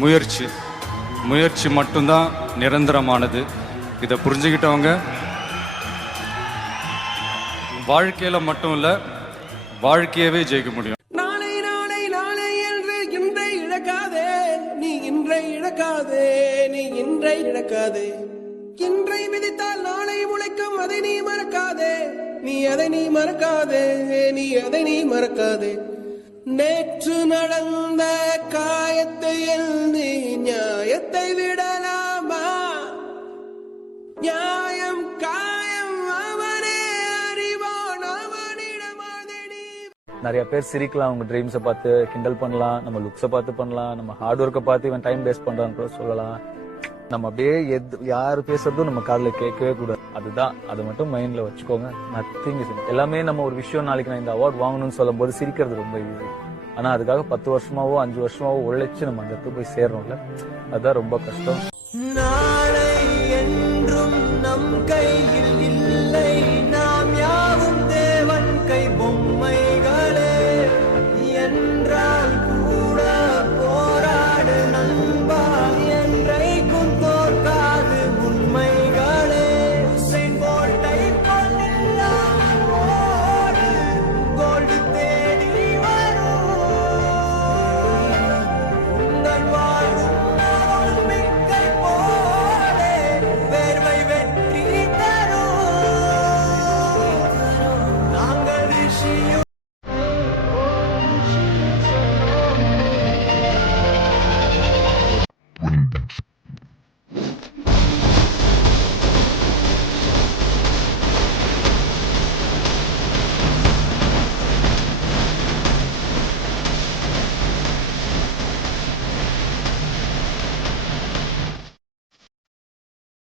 முயற்சி முயற்சி மட்டும்தான் நிரந்தரமானது. இதை புரிஞ்சுக்கிட்டவங்க வாழ்க்கையில மட்டும் இல்ல, வாழ்க்கையவே ஜெயிக்க முடியும். நாளை நாளை நாளை என்று இன்றை இழக்காதே, நீ இன்றை இழக்காதே, நீ இன்றை இழக்காதே. இன்றை விதித்தால் நாளை முளைக்கும், அதை நீ மறக்காதே, நீ அதை நீ மறக்காதே, நீ அதை நீ மறக்காதே. நேற்று நடந்த காயத்தை எண்ணி நியாயத்தை விடலாமா? நியாயம் காயம் அவனே அறிவான், அவனிடம் அதை நீ. நிறைய பேர் சிரிக்கலாம், அவங்க ட்ரீம்ஸை பார்த்து கிண்டல் பண்ணலாம், நம்ம லுக்ஸை பார்த்து பண்ணலாம், நம்ம ஹார்ட் ஒர்க்கை பார்த்து இவன் டைம் வேஸ்ட் பண்றான்னு கூட சொல்லலாம். நம்ம அப்படியே யாரு பேசுறதும் நம்ம காதுல கேட்கவே கூடாது. அதுதான், அதை மட்டும் மைண்ட்ல வச்சுக்கோங்க. நத்திங் இஸ் எல்லாமே. நம்ம ஒரு விஷயம் நாளைக்கு நான் இந்த அவார்ட் வாங்கணும்னு சொல்லும் போது சிரிக்கிறது ரொம்ப ஈஸி. ஆனா அதுக்காக 10 வருஷமாவோ 5 வருஷமாவோ உழைச்சு நம்ம அந்த இடத்துக்கு போய் சேர்றோம்ல, அதுதான் ரொம்ப கஷ்டம். நாளை என்றும் நம் கையில்